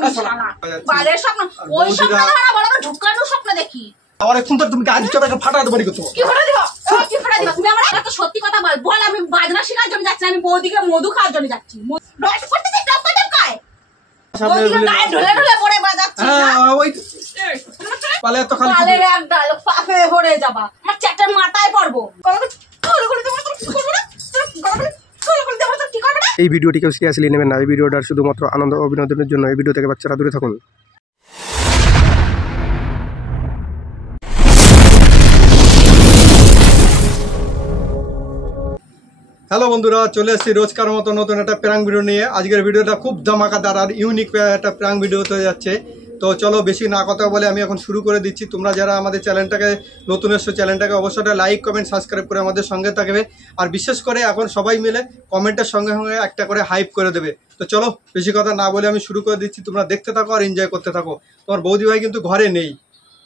আমি শালা বাইরের স্বপ্ন ওই স্বপ্ন না বলো আমি ঢুকানো স্বপ্ন দেখি আর এখন তো তুমি গাছ চড়া ফাটা দেবো কি ফাটা দিবা কি ফাটা দিবা তুমি আমার এত সত্যি কথা বল আমি বাজনা শেখার জন্য যাচ্ছি আমি বৌদিকে মধু খাওয়ার জন্য যাচ্ছি রস করতেছি টপ কায় বৌদিকে গায়ে ঢলে ঢলে পড়ে বাজাচ্ছি হ্যাঁ ওই পালে তো খালি পালে এক ডাল পাপে ভরে যাবা আমার চ্যাটার মাথায় পড়বো এই ভিডিওটি কেউ সিরিয়াসলি নেবেন না। এই ভিডিওটার শুধুমাত্র আনন্দ ও বিনোদনের জন্য। এই ভিডিও থেকে বাচ্চারা দূরে থাকুন। হ্যালো বন্ধুরা, চলে এসেছি রোজকার মতো নতুন একটা প্র্যাঙ্ক ভিডিও নিয়ে। আজকের ভিডিওটা খুব ধামাকাদার আর ইউনিক একটা প্র্যাঙ্ক ভিডিও হতে যাচ্ছে। তো চলো বেশি না কথা বলে আমি এখন শুরু করে দিচ্ছি। তোমরা যারা আমাদের চ্যানেলটাকে নতুন এসছো চ্যানেলটাকে অবশ্যই লাইক কমেন্ট সাবস্ক্রাইব করে আমাদের সঙ্গে থাকবে। আর বিশেষ করে এখন সবাই মিলে কমেন্টের সঙ্গে সঙ্গে একটা করে হাইপ করে দেবে। তো চলো বেশি কথা না বলে আমি শুরু করে দিচ্ছি। তোমরা দেখতে থাকো আর এনজয় করতে থাকো। তোমার বৌদি ভাই কিন্তু ঘরে নেই,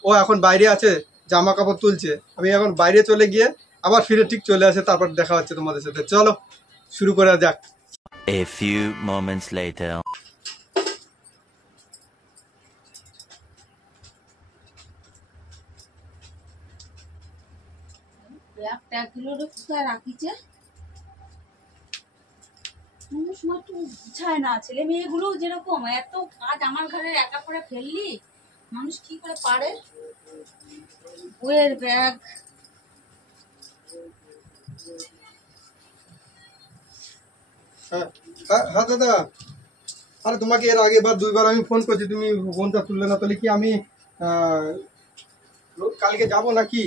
ও এখন বাইরে আছে, জামা কাপড় তুলছে। আমি এখন বাইরে চলে গিয়ে আবার ফিরে ঠিক চলে আসে, তারপর দেখা হচ্ছে তোমাদের সাথে। চলো শুরু করা যাক। A few moments later. ছেলে মেয়েগুলো যেরকম এত কাজ আমার ঘরে একা করে ফেললি, মানুষ কি করে পারে? বইয়ের ব্যাগ, হ্যাঁ দাদা, আরে তোমাকে এর আগে দুইবার আমি ফোন করছি, তুমি ফোনটা তুললে না। তাহলে কি আমি কালকে যাব নাকি?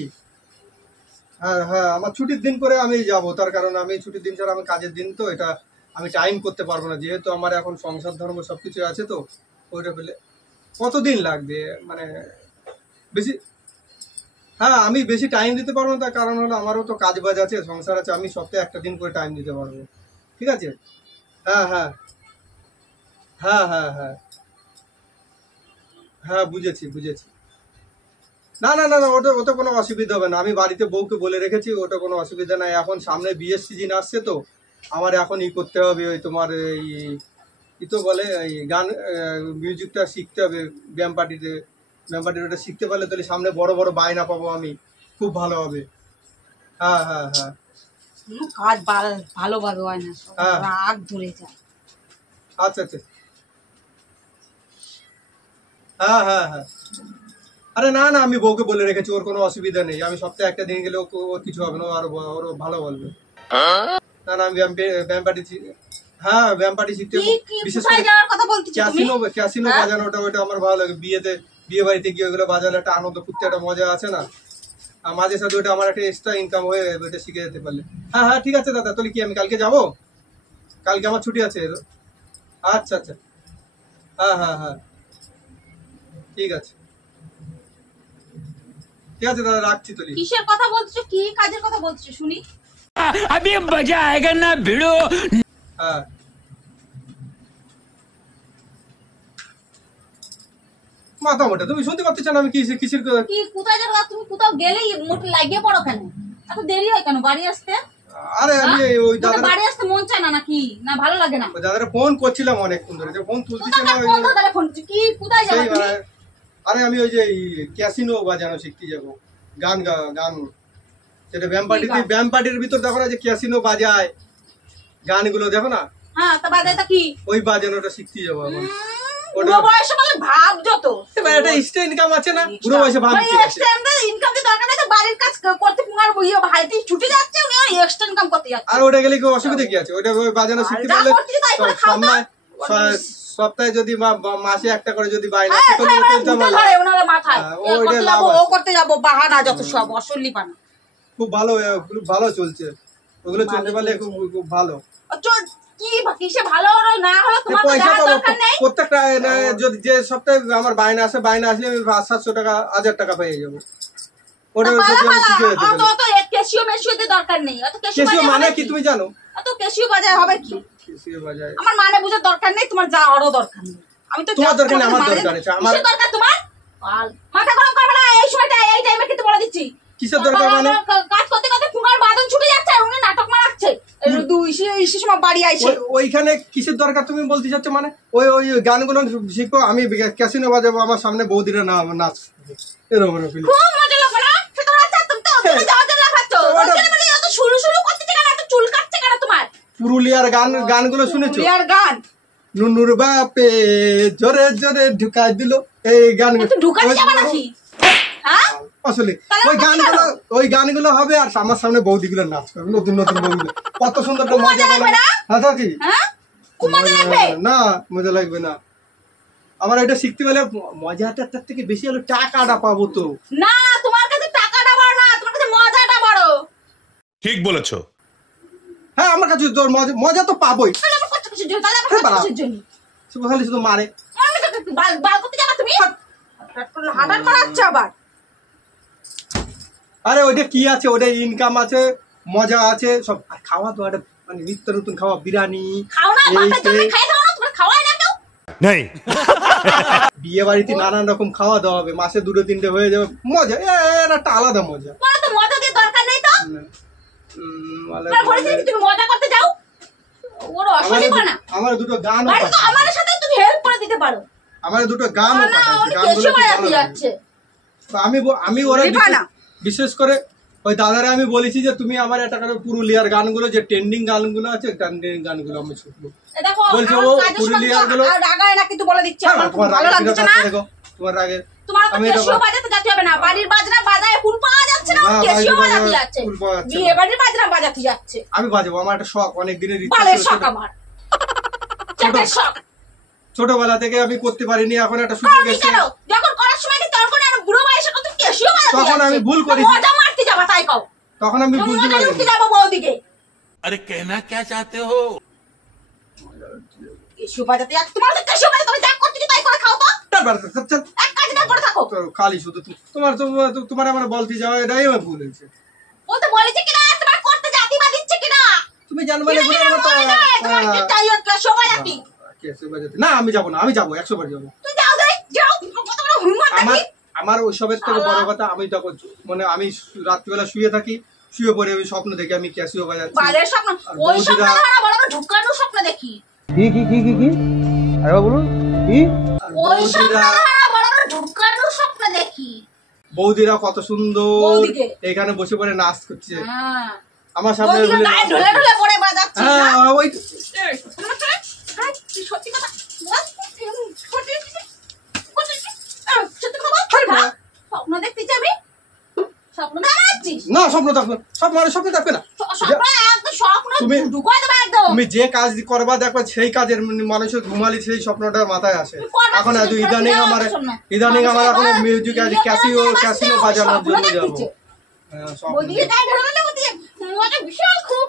হ্যাঁ আমার ছুটির দিন করে আমি যাব, তার কারণ আমি ছুটির দিন ছাড়া আমি কাজের দিন, তো এটা আমি টাইম করতে পারবো না, যেহেতু আমার এখন সংসার ধর্ম সব কিছু আছে। তো ওইটা পেলে কতদিন লাগবে, মানে বেশি, হ্যাঁ আমি বেশি টাইম দিতে পারবো না। তার কারণ হলো আমারও তো কাজ বাজ আছে, সংসার আছে। আমি সপ্তাহে একটা দিন করে টাইম দিতে পারবো, ঠিক আছে? হ্যাঁ হ্যাঁ হ্যাঁ হ্যাঁ হ্যাঁ হ্যাঁ বুঝেছি। না ওটা কোনো অসুবিধা হবে না। আমি বাড়িতে বউকে বলে রেখেছি, ওটা কোনো অসুবিধা নাই। এখন সামনে বিয়ের সিজন আসছে, তো আমার এখন করতে হবে, ওই তোমার এই তো বলে এই গান মিউজিকটা শিখতে হবে। ব্যায়াম পার্টির ওটা শিখতে পারলে তাহলে সামনে বড় বড় বায়না পাবো আমি, খুব ভালো হবে। হ্যাঁ কাজ ভালোভাবে হয় না, রাগ ধরে যায়। আচ্ছা হ্যাঁ আরে না আমি বউকে বলে রেখেছি, ওর কোনো অসুবিধা নেই। আমি সপ্তাহে একটা দিন গেলে ওর কিছু হবে না, ওর ভালো বলবে। না আমি ব্যায়াম পার্টি শিখতে, বিশেষ করে ক্যাসিনো বাজানোটা ওটা আমার ভালো লাগে। বিয়ে বাড়িতে গিয়ে ওগুলো বাজালে একটা আনন্দ করতে একটা মজা আছে না, মাঝে সাথে ওটা আমার একটা এক্সট্রা ইনকাম হয়ে ওটা শিখে যেতে পারলে। হ্যাঁ ঠিক আছে দাদা, তাহলে কি আমি কালকে যাবো? কালকে আমার ছুটি আছে। আচ্ছা হ্যাঁ ঠিক আছে দাদা, রাখছি। তো কিসের কথা বলছো, কি কাজের কথা বলছো শুনি? अभी मजा आएगा ना भिड़ो। হ্যাঁ মাথা মোটা, তুমি শুনতে পাচ্ছ না আমি কিসের কি কোথায় যাবো? তুমি কোথাও গেলেই মোটে লাগিয়ে পড়ো কেন? এত দেরি হয় কেন বাড়ি আসতে? আরে আমি ওই দাদা বাড়ি আসতে মন চায় না নাকি? না ভালো লাগে না? ওই দাদারা ফোন করছিলাম অনেকক্ষণ ধরে, যে ফোন তুলতেছে না। দাদা ফোন কি কোথায় যাবো তুমি? আরে আমি ওই যে ক্যাসিনো বাজানো শিখতে যাবো, গান সেটা ব্যায়াম পার্টির ভিতর দেখো না, যে ক্যাসিনো বাজায় গানগুলো দেখো না। হ্যাঁ তা বাজায়টা কি? ওই বাজানোটা শিখতে যাবো এখন। বুড়ো বয়সে বলে ভাব যত একটা এক্সট্রা ইনকাম আছে না, বুড়ো বয়সে ভাব কি আছে? এক্সট্রা ইনকাম দি দরকার নাই, তো বাড়ির কাজ করতে তোমার বইও ভাইটি ছুটি যাচ্ছে, উনি আর এক্সট্রা ইনকাম করতে যাচ্ছে। আর ওটা গেলে কি অসুবিধা কি আছে? ওটা বাজানো শিখতে পারলে সপ্তাহে যদি মাসে একটা করে যদি বাইরে ও করতে যাবো বাহানা যত সব অসল্লি পানা। খুব ভালো চলছে, ওগুলো চলতে পারলে খুব ভালো। কি কিসে ভালো হলো না হলো তোমার দরকার নেই। প্রত্যেকটা যদি যে সপ্তাহে আমার বাইনা আসলে আমি 500-700 টাকা 1000 টাকা পেয়ে যাবো। ওটা তো ক্যাশিও মেশিওতে দরকার নেই। অত ক্যাশিও মানে কি তুমি জানো? অত ক্যাশিও বাজায় হবে কি? ক্যাশিও বাজায় আমার মানে বুঝার দরকার নেই, তোমার যাওয়ারও দরকার নেই। আমি তো তোমার দরকার নেই, আমার দরকার আছে। আমার দরকার তোমার মাথা গরম করবে না এই সময়টা, এই টাইমে কিন্তু বলে দিচ্ছি। কিসের দরকার? মানে কাজ করতে করতে ফুঙ্গার বাদন ছুটে যাচ্ছে আর উনি নাটক মারাচ্ছে। ইসে সময় বাড়ি আইছে ওইখানে কিসের দরকার তুমি বলতে চাচ্ছ? মানে ওই ওই গানগুলো শিখো, আমি ক্যাসিনো বাজাবো, আমার সামনে বৌদিরা নাচ এরকম খুব মজা লাগবে না? সে তোমরা চাচ্ছ তো তুমি যাওয়ার জন্য লাফাচ্ছ। ওখানে বলি এত শুরু শুরু করতে কেন, এত চুল কাটছে কেন তোমার? পুরুলিয়ার গানগুলো শুনেছো? পুরুলিয়ার গান নুনুর বাপে জোরে জোরে ঢুকাই দিল, এই গানগুলো তুই ঢুকাতে যাবে নাকি? হ্যাঁ আসলে ওই গানগুলো হবে, আর আমার সামনে বৌদিগুলো নাচ করবে, নতুন নতুন বৌদিগুলো। কত সুন্দর একটা মজা লাগবে না? হ্যাঁ তো কি? হ্যাঁ খুব মজা লাগবে না, মজা লাগবে না। আমার এটা শিখতে গেলে মজাটার থেকে বেশি হলো টাকাটা পাবো তো। না, তোমার কাছে টাকাটা বড় না, তোমার কাছে মজাটা বড়। ঠিক বলেছো। হ্যাঁ, আমার কাছে তোর মজা তো পাবোই। তাহলে আমার কষ্ট কিসের জন্য? তাহলে আমার কষ্ট কিসের জন্য? খালি শুধু মারে। আমি তো বাল করতে যাবা তুমি? হাঁটার মারাচ্ছ আবার। আরে ওইটা কি আছে, ওটা ইনকাম আছে, মজা আছে সব। আর খাওয়া তো একটা মানে নিত্য নতুন খাওয়া, বিরিয়ানি খাও না, বাপের জন্য খাই দাও না, তোমার খাওয়াই না কেউ। নেই বিয়ে বাড়িতে নানান রকম খাওয়া দাওয়া হবে, মাসে 2-3টে হয়ে যাবে, মজা এর একটা আলাদা মজা। তোমার তো মজা দিয়ে দরকার নেই তো। তোমার বলেছি কি তুমি মজা করতে যাও? ওর অসলি বানা। আমার দুটো গান আরে তো আমার সাথে তুমি হেল্প করে দিতে পারো। আমার দুটো গান না, ওর কেশে বানাতে যাচ্ছে। আমি ওরা বিশেষ করে ওই দাদারা আমি বলেছি যে তুমি আমার একটা করে পুরুলিয়ার গানগুলো যে ট্রেন্ডিং গানগুলো আছে, ট্রেন্ডিং গানগুলো আমি শুনবো। দেখো বলছো ও পুরুলিয়ার গুলো রাগায় না, কিন্তু বলে দিচ্ছি আমার খুব ভালো লাগছে না। দেখো তোমার রাগে তোমার তো কেশিও বাজাতে যেতে হবে না, বাড়ির বাজনা বাজায় ফুল পাওয়া যাচ্ছে না, কেশিও বাজাতে যাচ্ছে, বিয়ে বাড়ির বাজনা বাজাতে যাচ্ছে। আমি বাজাবো, আমার একটা শখ, অনেক দিনের ইচ্ছা। বালের শখ আমার, চাটের শখ। ছোটবেলা থেকে আমি করতে পারিনি, এখন একটা সুযোগ এসেছে। যখন করার সময় কি তখন আর বুড়ো বয়সে কত কেশিও বাজাতে যাচ্ছে, তখন আমি ভুল করেছি, মজা মারতে যাবা তাই কও। তখন আমি বুঝতে পারিনি। উঠতে যাবো বৌদিকে। अरे कहना क्या चाहते हो? কেশিও বাজাতে যাচ্ছে, তোমার তো কেশিও বাজাতে, তুমি যা করতে তাই করে খাও তো, এক কাজ না করে থাকো। খালি শুধু তোমার আমার বলতে যাওয়া, এটাই আমার ভুল হয়েছে। ও তো বলেছে কিনা তোমার করতে জাতি বা দিচ্ছে কিনা, তুমি জানবে না তোমার কি চাই কেশিও বাজাতে? না, আমি যাবো না, আমি যাবো 100 বার যাবো। তুই যাও দে, যাও, কত বড় হুম্মত নাকি? আমার ওইসবের থেকে বড় কথা, আমি তখন মানে আমি রাত্রিবেলা শুয়ে থাকি, শুয়ে পড়ে আমি স্বপ্ন দেখি আমি ক্যাসিও বাজাচ্ছি। বালের স্বপ্ন, ওই স্বপ্ন না, বড় বড় ঢুকানো স্বপ্ন দেখি। কি আরে বলুন কি? ওই স্বপ্ন না, বড় বড় ঢুকানো স্বপ্ন দেখি। বৌদিরা কত সুন্দর বৌদিকে এখানে বসে পড়ে নাচ করছে হ্যাঁ, আমার সামনে। বৌদিকে গায়ে ঢলে ঢলে পড়ে বাজাচ্ছে না? হ্যাঁ, ওই সত্যি কথা বল, সত্যি কথা বল। স্বপ্ন দেখতে যাবি? স্বপ্ন দেখাচ্ছিস? না, স্বপ্ন দেখো, স্বপ্ন দেখবে না। স্বপ্ন একদম স্বপ্ন তুমি- ঢুকাই দেবে একদম। তুমি যে কাজ করবা দেখবা সেই কাজের মানুষের ঘুমালি সেই স্বপ্নটা মাথায় আসে। এখন এত ইদানিং আমার এখন মিউজিক আছে, ক্যাসিনো বাজানোর জন্য যাবো। হ্যাঁ, স্বপ্ন। বৌদিকে গায়ে ঢলে ঢলে বলতে মজা বিশাল, খুব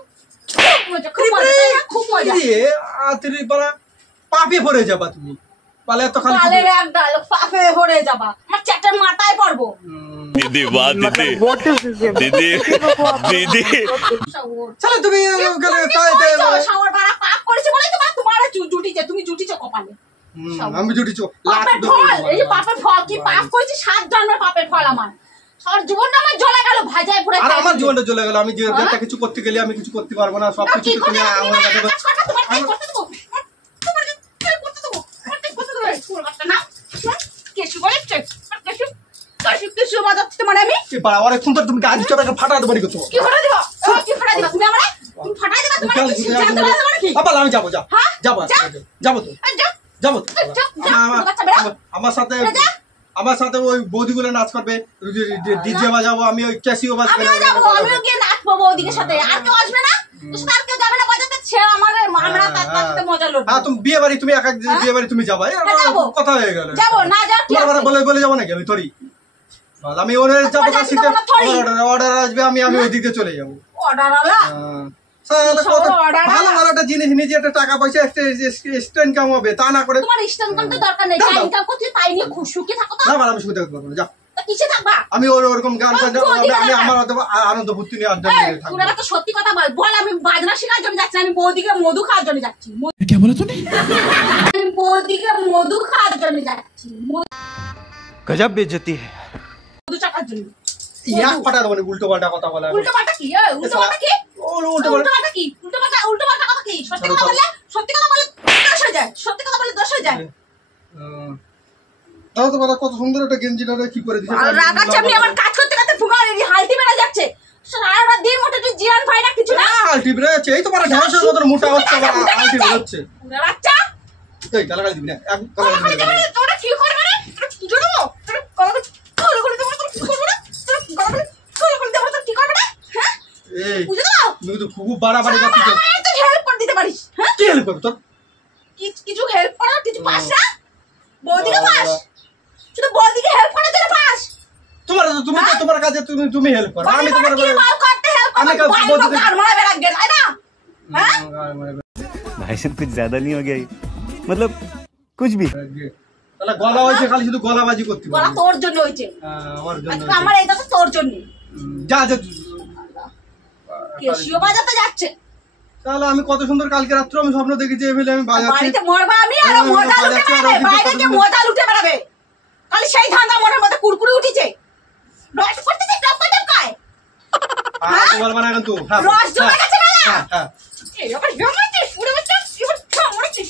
মজা, খুব মজা, তাই না? খুব মজা। পাপে পড়ে যাবা তুমি, পালে এত খালি বালের এক ডায়লগ, পাপে ভরে যাবা, আমার চ্যাটের মাথায় পড়বো। दीदी वाह दीदी दीदी दीदी চলো তুমি শাওয়ার বাড়া পাপ করেছে বলেই তোমার জুটিছে, তুমি জুটিছে কপালে। আমি জুটিছো পাপের ফল, এই যে পাপের ফল, কি পাপ করেছি 7 জন্মের পাপের ফল আমার। সারা জীবনটা আমার জ্বলে গেল, ভাজায় পুরো। আর আমার জীবনটা চলে গেল, আমি যে একটা কিছু করতে গেলে আমি কিছু করতে পারবো না, সবকিছু তুমি আমার কাছে তুমি কাজ চলে ফাটা দেবো নি কত আমি যাবো যাবো তো আমার সাথে ওই বৌদিগুলো নাচ করবে, ডিজে বাজাবো, আমি ওই ক্যাসিও বাজাবো। তুমি বিয়ে বাড়ি, তুমি একা বিয়ে বাড়ি তুমি যাবা, কথা হয়ে গেল। তোমার বলে যাবো নাকি আমি তোরই? আমি ওর যাবো, অর্ডার আসবে, আমি ওই দিকে চলে যাবো। ভালো ভালো একটা জিনিস নিজে একটা টাকা পয়সা এক্সট্রা ইনকাম হবে, তা না করে তোমার ইনকাম তো দরকার নেই, যা ইনকাম করতে তাই নিয়ে খুব সুখে থাকো তো। না, আমি সুখে থাকতে পারবো না, যাও। কিসে থাকবা? আমি ওরকম গান আমি আমার আনন্দ ফুর্তি নিয়ে আড্ডা নিয়ে থাকবো। তোরা তো সত্যি কথা বল, আমি বাজনা শেখার জন্য যাচ্ছি, আমি বৌদিকে মধু খাওয়ার জন্য যাচ্ছি। क्या बोला तूने? আমি বৌদিকে মধু খাওয়ার জন্য যাচ্ছি, गजब बेइज्जती है। মধু চাকার জন্য। এক পাটা দেবো, উল্টো পাল্টা কথা বলা। উল্টো পাল্টা কি? উল্টো পাল্টা কি? উল্টো উল্টো পাল্টা কি? উল্টো পাল্টা কথা কি? সত্যি কথা বললে দোষ হয়ে যায়। সত্যি কথা বললে দোষ হয়ে যায়। তাও তো বলা কত সুন্দর একটা গেঞ্জিটা কি করে দিছে। আর রাগাচ্ছে আমি আমার কাজ করতে করতে ফুগার এই হালতি মেরা যাচ্ছে। সারা দিন মোটে তুই জিয়ান ভাই না কিছু না। আলটি বেরোচ্ছে এই তো মানে ঢাঁসের মতো মোটা হচ্ছে আবার আলটি বেরোচ্ছে। পুরা বাচ্চা। এই গালাগালি দিবি না এক গালাগালি দিবি না। তোরা কি করবে রে? তোরা কি করবে? তোরা গালাগালি দেবো তোরা কি করবে রে? তোরা গালাগালি দেবো তোরা কি করবে রে? হ্যাঁ? এই বুঝে দাও? তুমি তো খুব বাড়াবাড়ি করছিস। আমায় তো হেল্প করে দিতে পারিস। হ্যাঁ? কি হেল্প করব তোর? কিছু হেল্প করার কিছু পাস না? বৌদিকে পাস? শুধু বৌদিকে হেল্প করে দিতে পাস? তুমি তো তোমার কাজে তুমি হেল্প করো আমি তোমার কি বল করতে হেল্প আমি করতে কাজ বৌদি বলতে গান মারা বেরা গেল তাই না? হ্যাঁ? भाई साहब कुछ ज्यादा नहीं हो गया ये? मतलब कुछ भी তাহলে গলা হইছে খালি শুধু গলাবাজি করতে বলা পারবি। তোর জন্য হইছে। আমার জন্য আজকে আমার এটা তো তোর জন্য। যা যা কেশিও বাজাতে যাচ্ছে। তাহলে আমি কত সুন্দর কালকে রাত্রে আমি স্বপ্ন দেখেছি এই ফেলে আমি বাজাচ্ছি। বাড়িতে মরবা আমি আর মজা লুটে বেড়াবে। বাইরে গিয়ে মজা লুটে বেড়াবে। খালি সেই ধান্দা মনের মধ্যে কুড়কুড়ি উঠিছে। রস করতেছে টপ টপ খায়। তোমার বানা কিন্তু হ্যাঁ রস জমে গেছে না? হ্যাঁ হ্যাঁ এই আবার জমাচ্ছে পুরো বাচ্চা এবার মরছে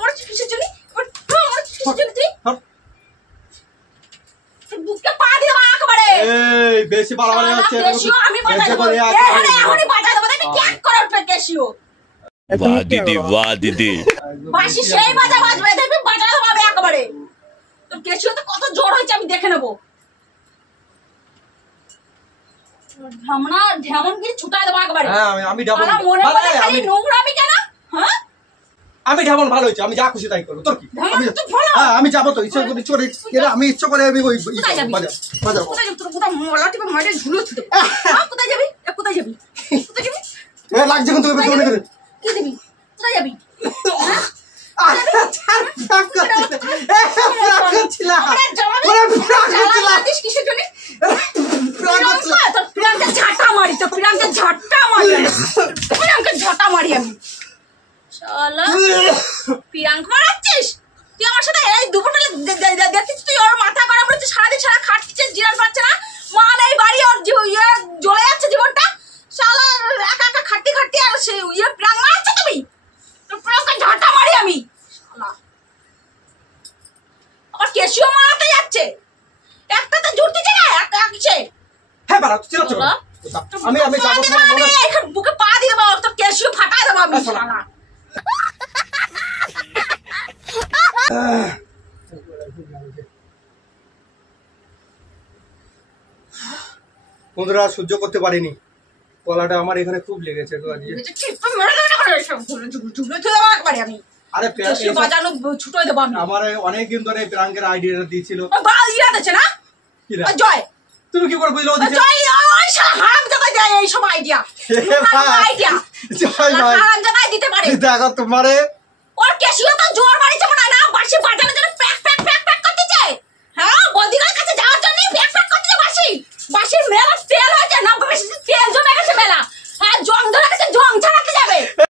মরছে কিসের জন্য? কিসের জন্য তুই? বুকে পা দিয়ে মা একেবারে। এই বেশি বাড়াবাড়ি হচ্ছে কেশিও আমি বাজাই দেবো। এখনই বাজাই দেবো। দেখবি ক্যাক করে উঠবে কেশিও। वाह दीदी বাঁশি সেই বাজা বাজবে দেখবি বাজা দেবো আমি একেবারে। তোর কেশিও তো কত জোর হয়েছে আমি দেখে নেবো। ঢেমন কি ছুটাই দেবো একেবারে। হ্যাঁ আমি ডাবল মনে মনে খালি নোংরামি কেন? হ্যাঁ আমি ডাবল ভালো হয়েছে আমি যা খুশি তাই করবো তোর কি ঢেমন তো ভালো। হ্যাঁ আমি যাবো তো ইচ্ছা করে চলে আমি ইচ্ছা করে আমি ওই কোথায় যাবি? বাজার বাজার কোথায় যাবি? তোর কোথাও মলা টিপে মাঠে ঝুলে ছুটে। কোথায় যাবি? কোথায় যাবি? কোথায় যাবি? এ লাগছে কিন্তু তুমি মনে করে কি দিবি? কোথায় যাবি? কিসের জন্য? প্রিয়াঙ্কা ঝাঁটা মারি তো প্রিয়াঙ্কা ঝাঁটা মারি আমি। শালা প্রিয়াঙ্কা মারাচ্ছিস তুই আমার সাথে এই দুপুরটা দেখছিস তুই ওর মাথা গরম হচ্ছে সারাদিন সারা খাটছিস জিরান পাচ্ছে না মা নেই বাড়ি ওর জ্বলে যাচ্ছে জীবনটা শালা একা একা খাটতে খাটতে আর সে প্রিয়াঙ্কা মারাচ্ছ তুমি প্রিয়াঙ্কা ঝাঁটা মারি আমি শালা আবার কেশিও মারাতে যাচ্ছে একটা তো জুটতেছে না একা কিসে হ্যাঁ বাড়া তুই চিল্লাচ্ছ আমি যাবো এখানে বুকে পা দিয়ে দেবো তোর কেশিও ফাটাই দেবো আমি শালা বন্ধুরা সহ্য করতে পারিনি গলাটা আমার এখানে খুব লেগেছে তো আজকে আমি আরে বাজানো ছুটোই দেবো আমি আমার অনেকদিন ধরে প্রাঙ্কের আইডিয়াটা দিয়েছিল ইয়া দিচ্ছে না কিরা? জয় তুমি কি করে বুঝলো দিছে জয় ওই হারাম জায়গায় দেয় এই সব আইডিয়া আইডিয়া জয় ভাই হারাম জায়গায় দিতে পারে দেখো তোমারে ওর কেশিও তো জোর বাড়িছে মনে হয় না বাসি বাজানোর জন্য প্যাক প্যাক প্যাক প্যাক করতেছে হ্যাঁ বদিগার কাছে